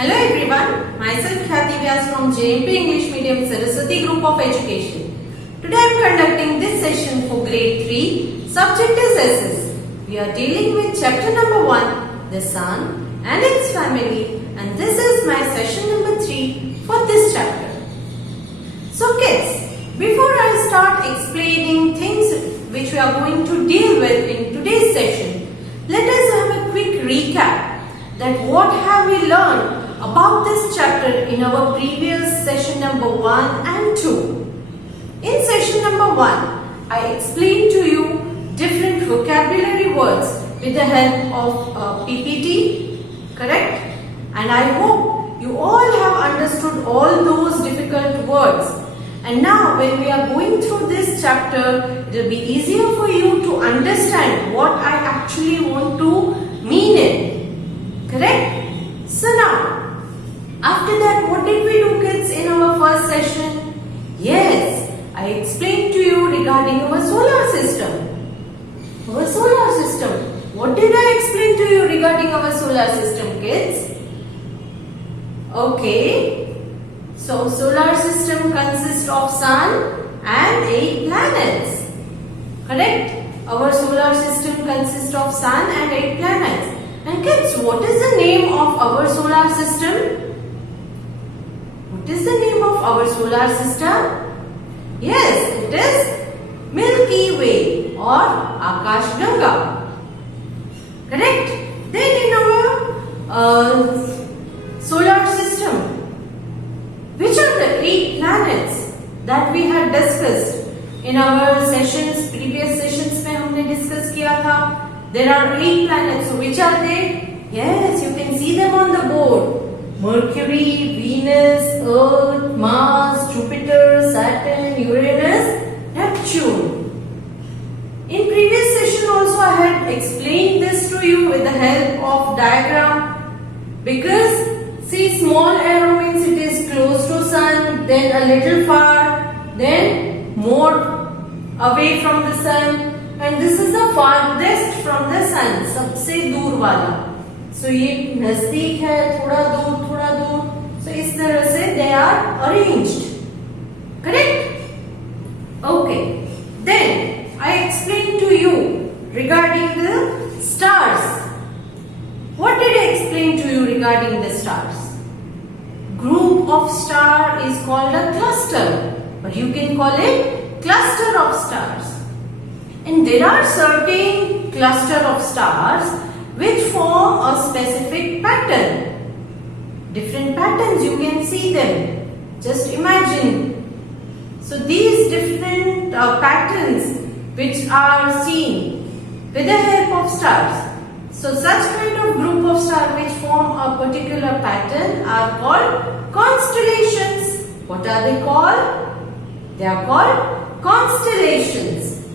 Hello everyone, myself Khyati Vyas from JMP English Medium Saraswati Group of Education. Today I am conducting this session for grade 3, subject is SS. We are dealing with chapter number 1, the sun and its family, and this is my session number 3 for this chapter. So kids, before I start explaining things which we are going to deal with in today's session, let us have a quick recap that what have we learned about this chapter in our previous session number 1 and 2. In session number 1, I explained to you different vocabulary words with the help of PPT, correct? And I hope you all have understood all those difficult words. And now when we are going through this chapter, it will be easier for you to understand what I actually want to mean it. Correct? So now, after that, what did we do kids in our first session? Yes, I explained to you regarding our solar system. Our solar system. What did I explain to you regarding our solar system kids? Okay. So, solar system consists of sun and 8 planets. Correct? Our solar system consists of sun and 8 planets. And kids, what is the name of our solar system? What is the name of our solar system? Yes, it is Milky Way or Akash Ganga. Correct? Then in our solar system, which are the 8 planets that we had discussed in our sessions, previous sessions में हमने discuss किया था. There are 8 planets. So which are they? Yes, you can see them on the board. Mercury, Venus, Earth, Mars, Jupiter, Saturn, Uranus, Neptune. In previous session also I had explained this to you with the help of diagram, because see, small arrow means it is close to sun, then a little far, then more away from the sun, and this is the farthest from the sun, सबसे दूर वाला. So ये नजदीक है, थोड़ा दूर. So इस तरह से they are arranged. Correct? Okay. Then I explained to you regarding the stars. What did I explain to you regarding the stars? Group of star is called a cluster, but you can call it cluster of stars. And there are certain cluster of stars which form a specific pattern. Different patterns, you can see them. Just imagine. So these different patterns which are seen with the help of stars. So such kind of group of stars which form a particular pattern are called constellations. What are they called? They are called constellations.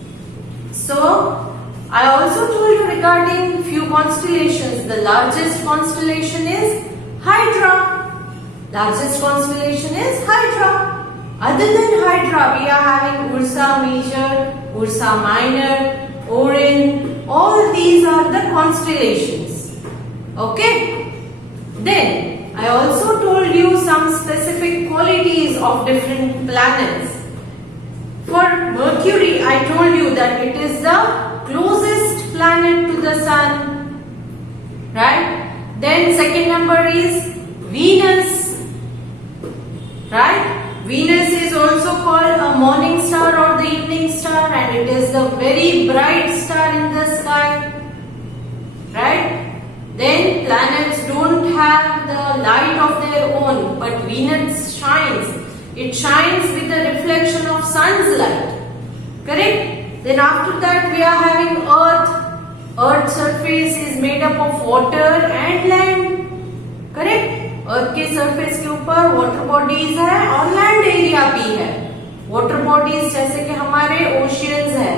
So I also told you regarding few constellations. The largest constellation is Hydra. Largest constellation is Hydra. Other than Hydra, we are having Ursa Major, Ursa Minor, Orion. All these are the constellations. Okay. Then I also told you some specific qualities of different planets. For Mercury, I told you that it is the closest planet to the sun, right? Then second number is Venus, right? Venus is also called a morning star or the evening star, and it is the very bright star in the sky, right? Then planets don't have the light of their own, but Venus shines. It shines with the reflection of sun's light. Correct? Then after that we are having Earth. Earth's surface is made up of water and land. Correct? Earth के surface के ऊपर water bodies है और land area भी है. Water bodies जैसे कि हमारे oceans है.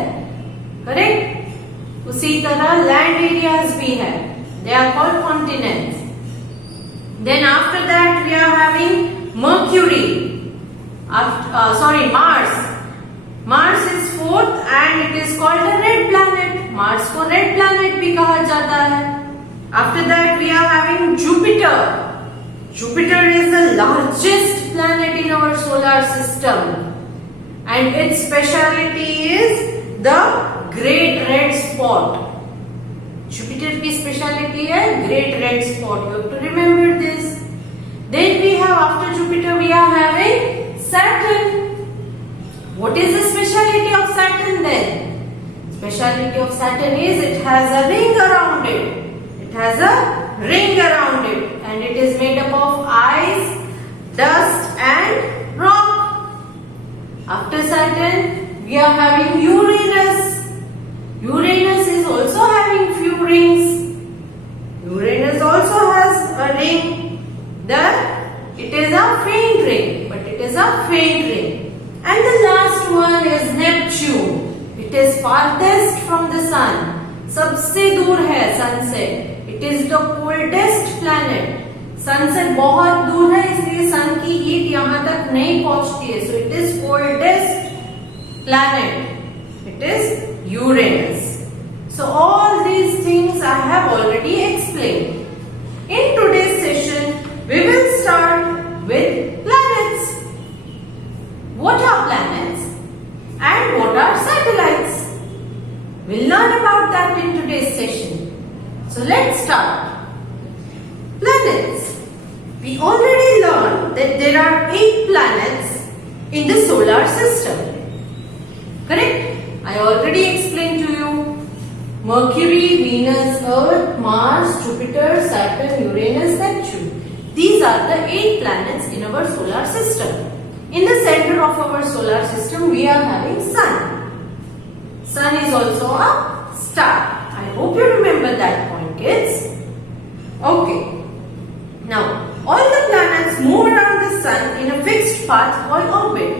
Correct? उसी तरह land areas भी है. They are called continents. Then after that we are having Mercury. Mars. Mars is fourth and it is called a red planet. Mars को red planet भी कहा जाता है. After that we are having Jupiter. Jupiter is the largest planet in our solar system, and its speciality is the great red spot. Jupiter की speciality है great red spot. You have to remember this. Then we have, after Jupiter we are having Saturn. What is the speciality of Saturn then? Speciality of Saturn is it has a ring around it. It has a ring around it, and it is made up of ice, dust and rock. After Saturn we are having Uranus. Uranus is also having few rings. Uranus also has a ring. It is a faint ring, but it is a faint ring. And the last one is Neptune. It is farthest from the sun. सबसे दूर है सन से. It is the coldest planet. सन से बहुत दूर है, इसलिए सन की हीट यहाँ तक नहीं पहुँचती है. So it is coldest planet. It is Uranus. So all these things I have already explained. In today's session, we will start with planets. What are planets and what are satellites? We'll learn about that in today's session. So let's start. Planets. We already learned that there are 8 planets in the solar system. Correct? I already explained to you. Mercury, Venus, Earth, Mars, Jupiter, Saturn, Uranus, Neptune. These are the 8 planets in our solar system. In the center of our solar system, we are having Sun. Sun is also a star. I hope you remember that point, kids. Okay. Now, all the planets move around the Sun in a fixed path called orbit.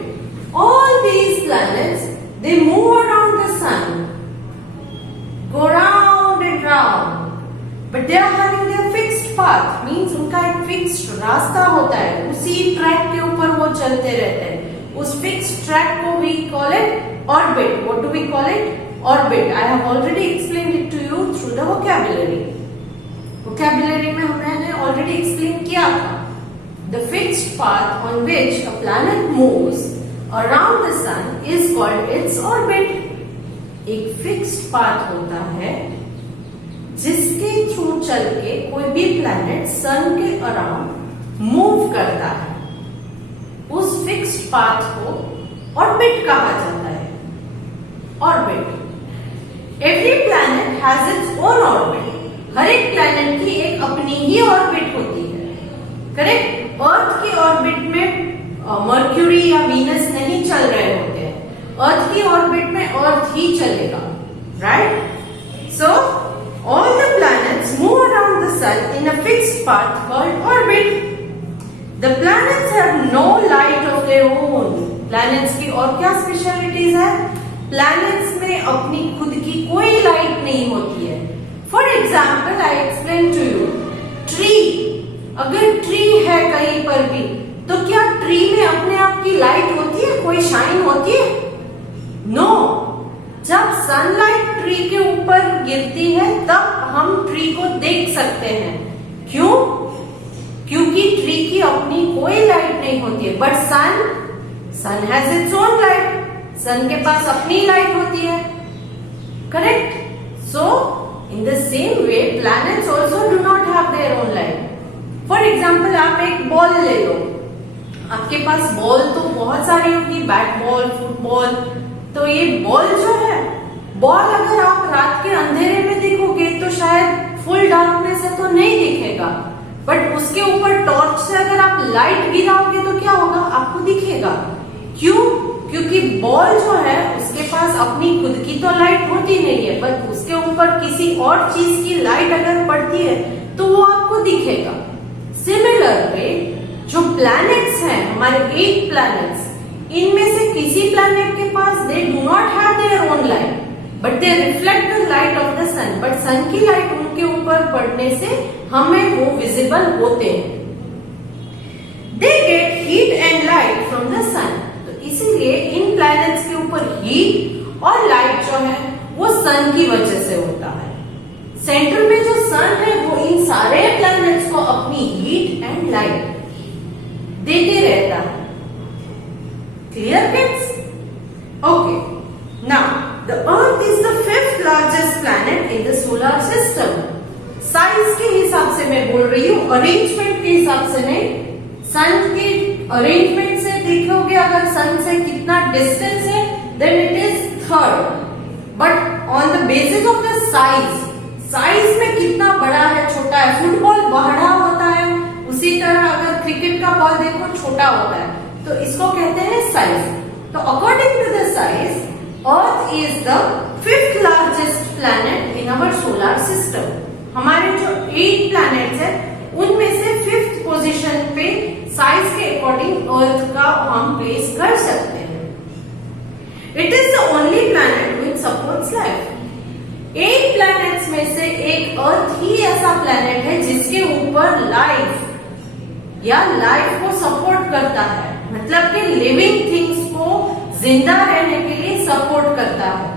All these planets, they move around the Sun. Go round and round. But they are having their fixed path. Means उनका एक fixed रास्ता होता है. उसी ट्रैक के ऊपर वो चलते रहते हैं. उस fixed track को we call it orbit. What do we call it? Orbit. I have already explained it to you through the vocabulary. Vocabulary में हमने already explain किया था. The fixed path on which a planet moves around the sun is called its orbit. एक fixed path होता है जिसके थ्रू चल के कोई भी प्लैनेट सन के अराउंड मूव करता है. उस फिक्स्ड पाथ को ऑर्बिट कहा जाता है. Orbit. Every planet has its own orbit. हर एक प्लैनेट की एक अपनी ही ऑर्बिट होती है. करेक्ट? अर्थ की ऑर्बिट में मर्क्यूरी या वीनस नहीं चल रहे होते हैं. अर्थ की ऑर्बिट में अर्थ ही चलेगा. राइट? सो all the planets move around the sun in a fixed path called orbit. The planets have no light of their own. Planets की और क्या स्पेशलिटीज है? Planets में अपनी खुद की कोई लाइट नहीं होती है. For example, I explain to you. Tree. अगर ट्री है कहीं पर भी, तो क्या ट्री में अपने आप की लाइट होती है? कोई शाइन होती है? नो. जब सनलाइट ट्री के ऊपर गिरती है तब हम ट्री को देख सकते हैं. क्यों? क्योंकि ट्री की अपनी कोई लाइट नहीं होती है. But sun has its own light. Sun के पास अपनी लाइट होती है. Correct? So in the same way planets also do not have their own light. For example, आप एक बॉल ले लो. आपके पास बॉल तो बहुत सारी होगी. Bat ball, football. तो ये बॉल जो है, बॉल अगर आप रात के अंधेरे में देखोगे तो शायद फुल डार्कनेस है तो नहीं दिखेगा. बट उसके ऊपर टॉर्च से अगर आप लाइट गिराओगे तो क्या होगा? आपको दिखेगा. क्यों? क्योंकि बॉल जो है उसके पास अपनी खुद की तो लाइट होती नहीं है, बट उसके ऊपर किसी और चीज की लाइट अगर पड़ती है तो वो आपको दिखेगा. सिमिलर वे जो प्लैनेट्स हैं, हमारे 8 प्लैनेट्स, इनमें से किसी प्लैनेट के पास they do not have their own light, but they reflect the light of the sun. But sun की लाइट उनके ऊपर पड़ने से हमें वो विजिबल होते हैं. They get heat and light from the sun. तो इसीलिए इन प्लैनेट्स के ऊपर हीट और लाइट जो है वो सन की वजह से होता है. सेंटर में जो सन है वो इन सारे प्लैनेट्स को अपनी heat and light Clear, kids? Okay. Now, the Earth is the fifth largest planet in the solar system. Size के हिसाब से मैं बोल रही हूँ, अरेंजमेंट के हिसाब से नहीं. सन के अरेंजमेंट से देखोगे अगर सन से कितना डिस्टेंस है, then it is third. But on the basis of the size में कितना बड़ा है छोटा है. फुटबॉल बड़ा होता है, उसी तरह अगर क्रिकेट का बॉल देखो छोटा होता है, तो इसको कहते हैं साइज. तो according to the size, earth is the fifth largest planet in our solar system. हमारे जो 8 प्लैनेट्स है उनमें से फिफ्थ पोजीशन पे साइज के अकॉर्डिंग अर्थ का हम प्लेस कर सकते हैं. It is the only planet which supports life. 8 planets में से एक अर्थ ही ऐसा प्लैनेट है जिसके ऊपर लाइफ या लाइफ को सपोर्ट करता है, मतलब कि लिविंग थिंग्स को जिंदा रहने के लिए सपोर्ट करता है.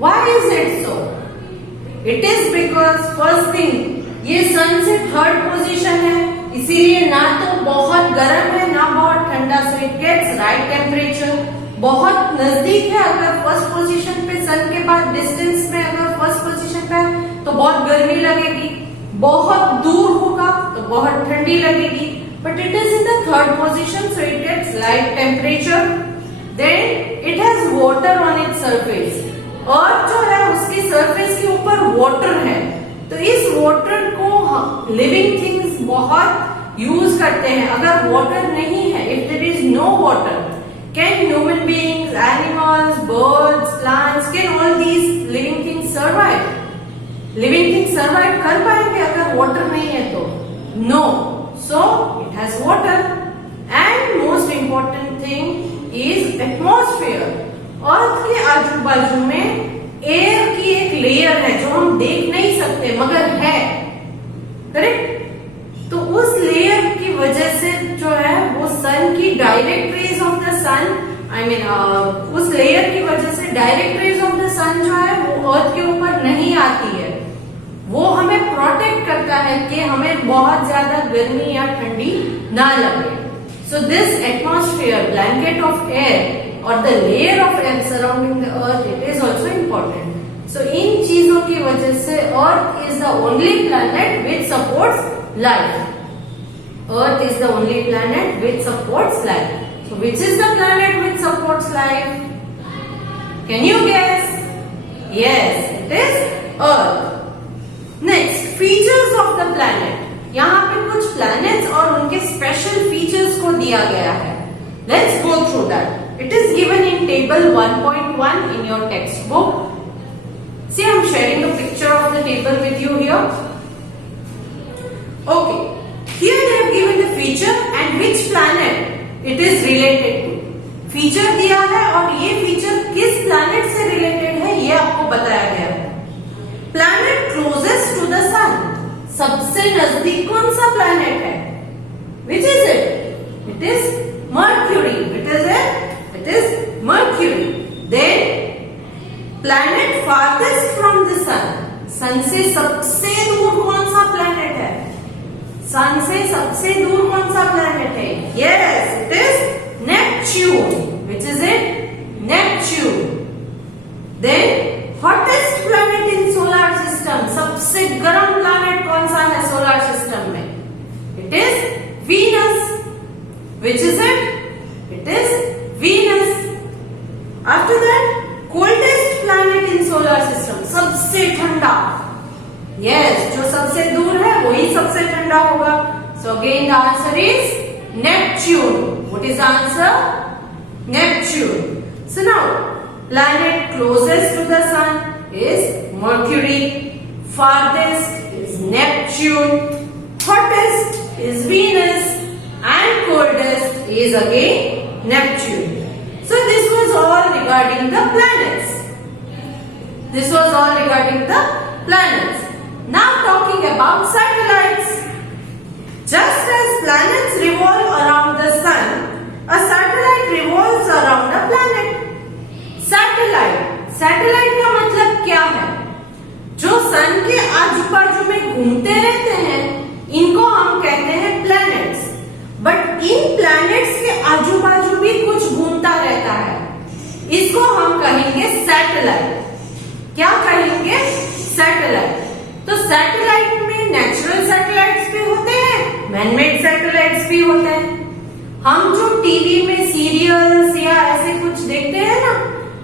Why is it so? It is because first thing, ये सन से थर्ड पोजीशन है, इसीलिए ना तो बहुत गर्म है ना बहुत ठंडा. So it gets right temperature. बहुत नजदीक है अगर फर्स्ट पोजीशन पे, सन के बाद डिस्टेंस में अगर फर्स्ट पोजीशन पे है तो बहुत गर्मी लगेगी. बहुत दूर होगा तो बहुत ठंडी लगेगी. But it is in the third position, so it gets light temperature. Then it has water on its surface. और जो है उसकी सरफेस के ऊपर वाटर है, तो इस वाटर को लिविंग थिंग्स बहुत यूज करते हैं. अगर वाटर नहीं है, if there is no water, can human beings, animals, birds, plants, can all these living things survive? Living things survive कर पाएंगे अगर वाटर नहीं है तो? No. So it has water. And most important thing is atmosphere. Earth के आजू बाजू में एयर की एक लेयर है जो हम देख नहीं सकते मगर है. करेक्ट? तो उस लेयर की वजह से जो है वो सन की डायरेक्ट रेज ऑफ द सन, उस लेयर की वजह से डायरेक्ट रेज ऑफ द सन जो है वो अर्थ के ऊपर नहीं आती है. वो हमें प्रोटेक्ट करता है कि हमें बहुत ज्यादा गर्मी या ठंडी ना लगे. So this atmosphere, blanket of air or the layer of air surrounding the earth, it is also important. So इन चीजों की वजह से earth is the only planet which supports life. Earth is the only planet which supports life. So which is the planet which supports life? Can you guess? Yes, it is earth. Next, features of the planet. यहाँ पे कुछ planets और उनके special features को दिया गया है. Let's go through that. It is given in table 1.1 in your textbook. See, I am sharing a picture of the table with you here. Okay. Here they have given the feature and which planet it is related to. Feature दिया है और ये feature किस planet से related है ये आपको बताया गया है. Planet closest to the sun. सबसे नजदीक कौन सा planet है? Which is it? It is Mercury. It is Mercury. Then planet farthest from the sun. सन से सबसे दूर कौन सा planet है? सन से सबसे दूर कौन सा planet है? Yes, it is Neptune. Which is it? Neptune. Then hottest planet in solar system. सबसे गर्म planet कौन सा है solar system में? It is Venus. Which is it? It is Venus. After that, coldest planet in solar system. सबसे ठंडा. Yes, जो सबसे दूर है वही सबसे ठंडा होगा. So again the answer is Neptune. What is the answer? Neptune. So now, planet closest to the sun is Mercury. Farthest is Neptune. Hottest is Venus. And coldest is again Neptune. So this was all regarding the planets. This was all regarding the planets. Now talking about satellites. Just as planets revolve around the sun, a satellite revolves around a planet. Satellite का मतलब क्या है? जो सन के आजू बाजू में घूमते रहते हैं, इनको हम कहते हैं planets. बट इन प्लैनेट्स के आजू बाजू भी कुछ घूमता इसको हम कहेंगे सैटेलाइट। क्या कहेंगे? सैटेलाइट। तो सैटेलाइट में नेचुरल सैटेलाइट्स भी होते हैं, मैनमेड सैटेलाइट्स भी होते हैं। हम जो टीवी में सीरियल्स या ऐसे कुछ देखते हैं ना,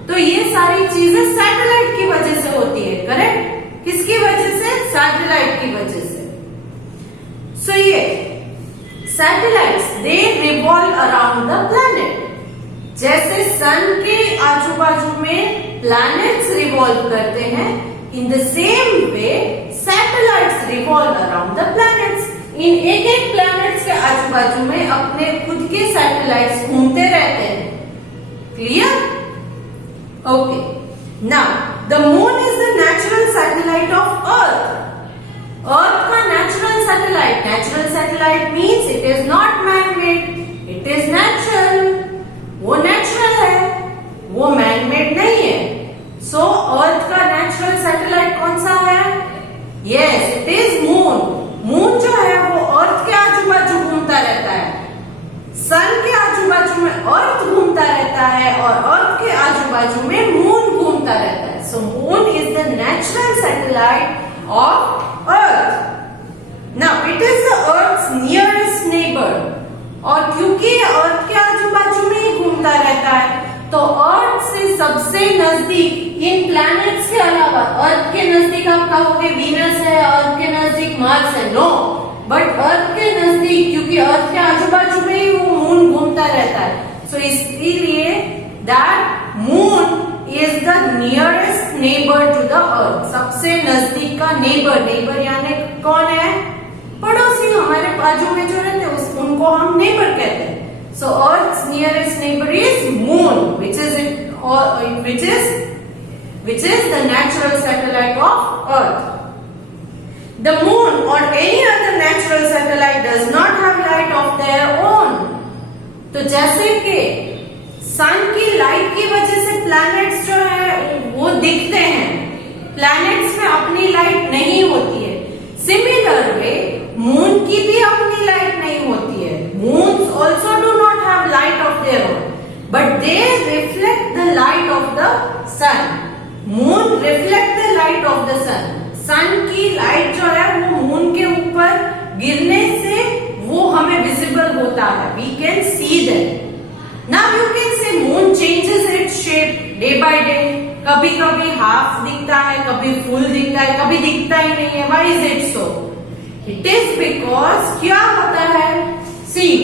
तो ये सारी चीजें सैटेलाइट की वजह से होती है। करेक्ट? किसकी वजह से? सैटेलाइट की वजह से। सो ये सैटेलाइट्स दे रिवॉल्व अराउंड द प्लैनेट। जैसे सन के आजू बाजू में प्लैनेट्स रिवॉल्व करते हैं, in the same way satellites revolve around the planets. इन एक एक प्लैनेट्स के आजू बाजू में अपने खुद के सैटेलाइट्स घूमते रहते हैं। Clear? Okay, now the moon is the natural satellite of earth. Earth का natural satellite, natural satellite means it is not man made, it is natural. वो नेचुरल है, वो मैन मेड नहीं है। सो अर्थ का नेचुरल सैटेलाइट कौन सा है? Yes, it is moon. Moon जो है वो अर्थ के आजू बाजू घूमता रहता है, सन के आजू बाजू में अर्थ घूमता रहता है और अर्थ के आजू बाजू में मून घूमता रहता है। So moon is the natural satellite of earth. Now it is the earth's nearest neighbour. और क्योंकि अर्थ के आजू बाजू में ही घूमता रहता है, तो अर्थ से सबसे नजदीक इन प्लैनेट्स के अलावा, अर्थ के नजदीक आप कहोगे वीनस है, अर्थ के नजदीक मार्स है, नो, बट अर्थ के नजदीक, क्योंकि अर्थ के आजू बाजू में ही वो मून घूमता रहता है, सो इसीलिए that moon is the nearest neighbour to the earth. सबसे नजदीक का नेबर, नेबर यानी कौन है? पड़ोसी, हमारे बाजू में जो रहते हैं उनको हम नेबर कहते हैं। So Earth's nearest neighbor is Moon, which is the natural satellite of Earth. The Moon or any other natural satellite does not have light of their own. तो जैसे कि सन की लाइट की वजह से प्लैनेट्स जो है वो दिखते हैं, प्लैनेट्स में अपनी लाइट नहीं होती है। सिमिलर वे मून की भी अपनी लाइट नहीं होती है। Moons also do not have light of their own, but they reflect the light of the sun. Moon reflect the light of the sun. Sun की लाइट जो है वो मून के ऊपर गिरने से वो हमें विजिबल होता है। We can see them. Now you can say moon changes its shape day by day. कभी कभी हाफ दिखता है, कभी फुल दिखता है, कभी दिखता ही नहीं है। Why is it so? It is because क्या होता है? See,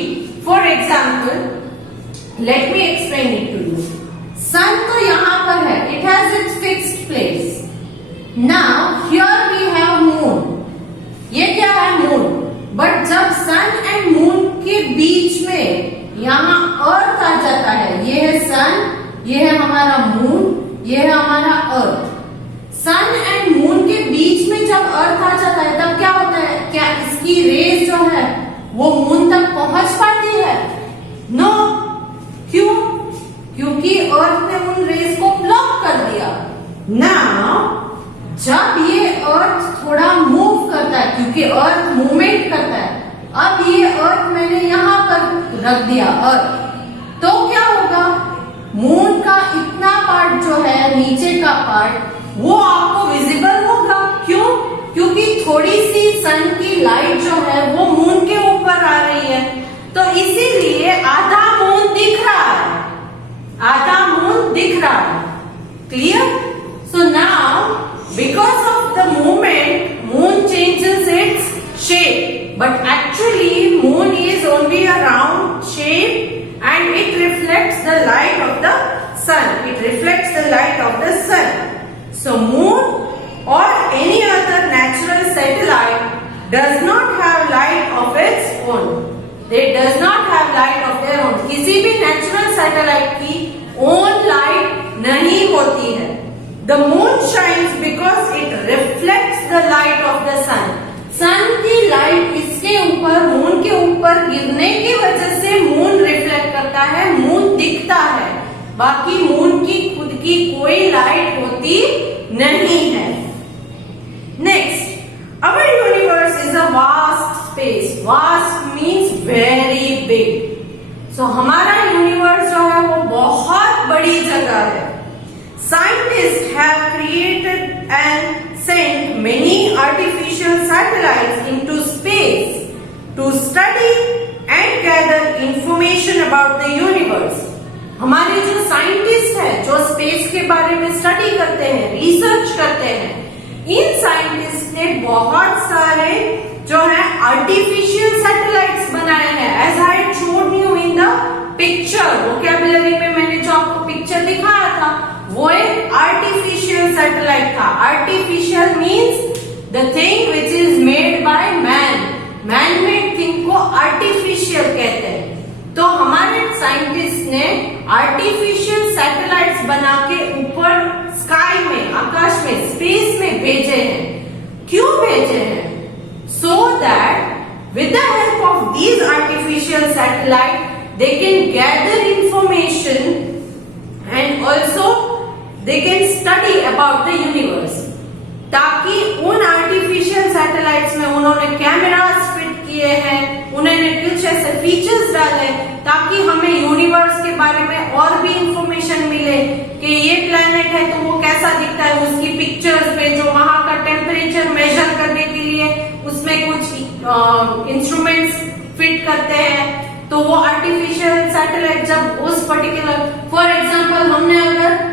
for example, let me explain it to you. Sun तो यहाँ पर है, it has its fixed place. Now here we have moon. ये क्या है? moon. But जब sun and moon के बीच में यहाँ अर्थ आ जाता है, ये है sun, ये है हमारा moon, ये है हमारा अर्थ। सन एंड मून के बीच में जब अर्थ आ जाता है तब क्या होता है? क्या इसकी रेज जो है वो मून तक पहुंच पाती है? नो। क्यों? क्योंकि अर्थ ने उन रेज को ब्लॉक कर दिया। नाउ जब ये अर्थ थोड़ा मूव करता है, क्योंकि अर्थ मूवमेंट करता है, अब ये अर्थ मैंने यहाँ पर रख दिया अर्थ, तो क्या होगा? मून का इतना पार्ट जो है, नीचे का पार्ट, वो आपको विजिबल होगा। क्यों? क्योंकि थोड़ी सी सन की लाइट जो है वो मून के ऊपर आ रही है, तो इसीलिए आधा मून दिख रहा है, आधा मून दिख रहा है। Clear? So now because of the movement moon changes its shape, but actually moon is only a round shape and it reflects the light of the sun, it reflects the light of the sun. So moon or any other natural satellite does not have light of its own. They does not have light of their own. किसी भी natural satellite की own light नहीं होती है। The moon shines because it reflects the light of the sun. Sun की light इसके ऊपर, moon के ऊपर गिरने की वजह से moon reflect करता है, moon दिखता है। बाकी मून की खुद की कोई लाइट होती नहीं है। Next, our universe is a vast space. Vast means very big. So हमारा यूनिवर्स जो है वो बहुत बड़ी जगह जगह है। Scientists have created and sent many artificial satellites into space to study and gather information about the universe. हमारे जो साइंटिस्ट हैं, जो स्पेस के बारे में स्टडी करते हैं, रिसर्च करते हैं, इन साइंटिस्ट ने बहुत सारे जो है आर्टिफिशियल सैटेलाइट्स बनाए हैं। As I showed you in the picture, vocabulary में मैंने जो आपको पिक्चर दिखाया था, वो एक आर्टिफिशियल सैटेलाइट था। Artificial means the thing which is made by man. Man made thing को आर्टिफिशियल कहते हैं। तो हमारे साइंटिस्ट ने आर्टिफिशियल सैटेलाइट्स बना के ऊपर स्काई में, आकाश में, स्पेस में भेजे हैं। क्यों भेजे हैं? So that with the help of these artificial satellites, they can gather information and also they can study about the universe. ताकि उन आर्टिफिशियल सैटेलाइट्स में उन्होंने कैमरास फिट किए हैं, उन्होंने कुछ ऐसे फीचर्स डाले ताकि हमें यूनिवर्स के बारे में और भी इंफॉर्मेशन मिले कि ये प्लेनेट है तो वो कैसा दिखता है। उसकी पिक्चर्स पे जो वहां का टेम्परेचर मेजर करने के लिए उसमें कुछ इंस्ट्रूमेंट्स फिट करते हैं। तो वो आर्टिफिशियल सैटेलाइट जब उस पर्टिकुलर, फॉर एग्जांपल हमने अगर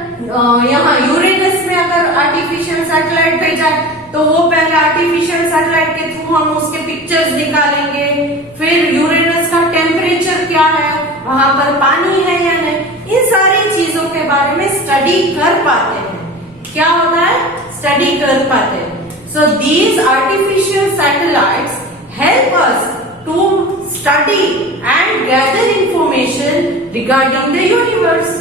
यहाँ यूरेनस में अगर आर्टिफिशियल सैटेलाइट भेजा तो वो पहले आर्टिफिशियल सैटेलाइट के थ्रू हम उसके पिक्चर्स निकालेंगे, फिर यूरेनस का टेम्परेचर क्या है, वहां पर पानी है या नहीं, इन सारी चीजों के बारे में स्टडी कर पाते हैं। क्या होता है? स्टडी कर पाते हैं। So these artificial satellites help us to study and gather information regarding the universe.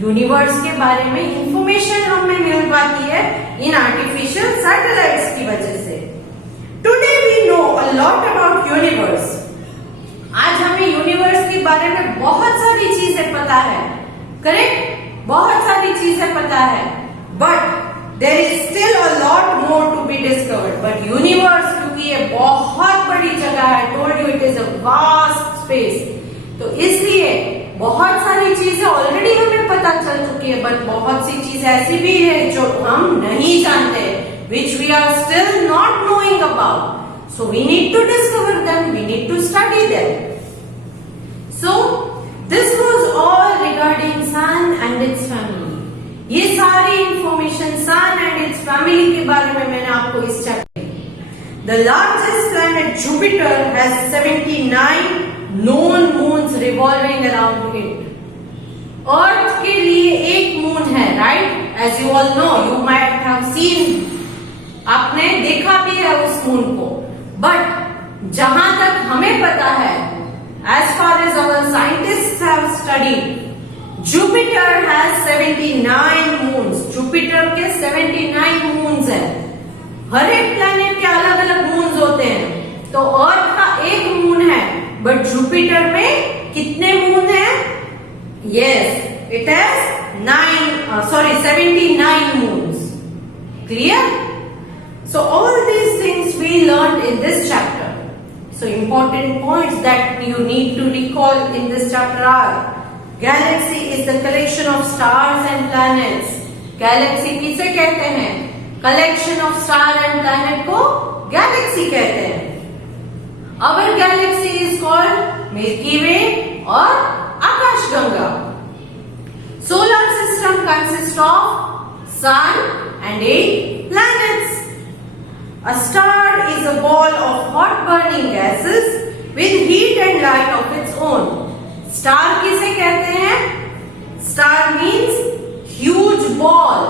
Universe के बारे में इंफॉर्मेशन हमें मिल पाती है इन आर्टिफिशियल सैटेलाइट्स की वजह से। Today we know a lot about universe. आज हमें यूनिवर्स के बारे में बहुत सारी चीजें पता है, करेक्ट? बहुत सारी चीजें पता है, but there is still a lot more to be discovered. But universe, क्योंकि ये बहुत बड़ी जगह है, told you it is a vast space, तो इसलिए बहुत सारी चीजें ऑलरेडी हमें पता चल चुकी है, बट बहुत सी चीजें ऐसी भी है जो हम नहीं जानते, which we are still not knowing about. So we need to discover them, we need to study them. So this was all regarding sun and its family. ये सारी information sun and its family के बारे में मैंने आपको इस chapter में। The largest planet Jupiter has 79 known moons revolving around it. Earth के लिए एक मून है, right? As you all know, you might have seen, आपने देखा भी है उस मून को। बट जहां तक हमें पता है, as far as our scientists have studied, Jupiter has 79 moons. Jupiter के 79 moons हैं। हर एक प्लैनेट के अलग अलग मून्स होते हैं। तो अर्थ का एक मून है, बट जुपिटर में कितने मून हैं? Yes, it has 79 moons. Clear? So all these things we learned in this chapter. So important points that you need to recall in this chapter are: Galaxy is the collection of stars and planets. Galaxy किसे कहते हैं? Collection of star and planet को galaxy कहते हैं। Our galaxy is called Milky Way और आकाशगंगा। Solar system consists of sun and 8 planets. A star is a ball of hot burning gases with heat and light of its own. Star किसे कहते हैं? Star means huge ball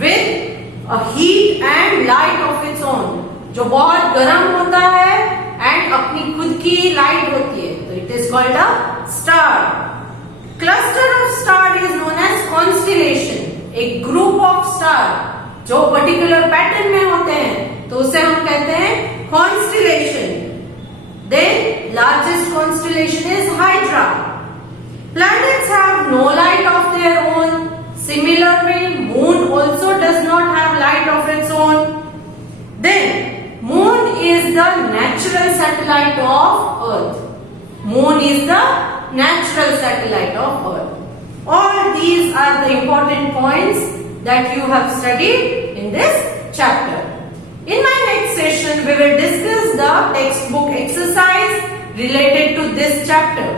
with a heat and light of its own, जो बहुत गर्म होता है एंड अपनी खुद की लाइट होती है, तो it is called a star. Cluster of star is known as constellation. एक ग्रुप ऑफ स्टार जो पर्टिकुलर पैटर्न में होते हैं, तो उसे हम कहते हैं constellation. Then largest constellation is Hydra. Planets have no light of their own. Similarly, Moon also does not have light of its own. Then Moon is the natural satellite of Earth. Moon is the natural satellite of Earth. All these are the important points that you have studied in this chapter. In my next session, we will discuss the textbook exercise related to this chapter.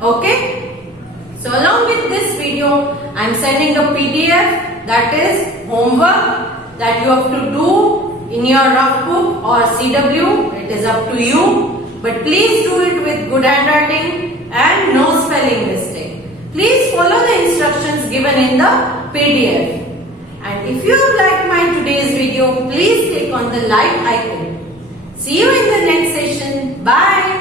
Okay? So along with this video, I am sending a PDF, that is homework that you have to do in your rough book or CW. It is up to you. But please do it with good handwriting and no spelling mistake. Please follow the instructions given in the PDF. And if you like my today's video, please click on the like icon. See you in the next session. Bye.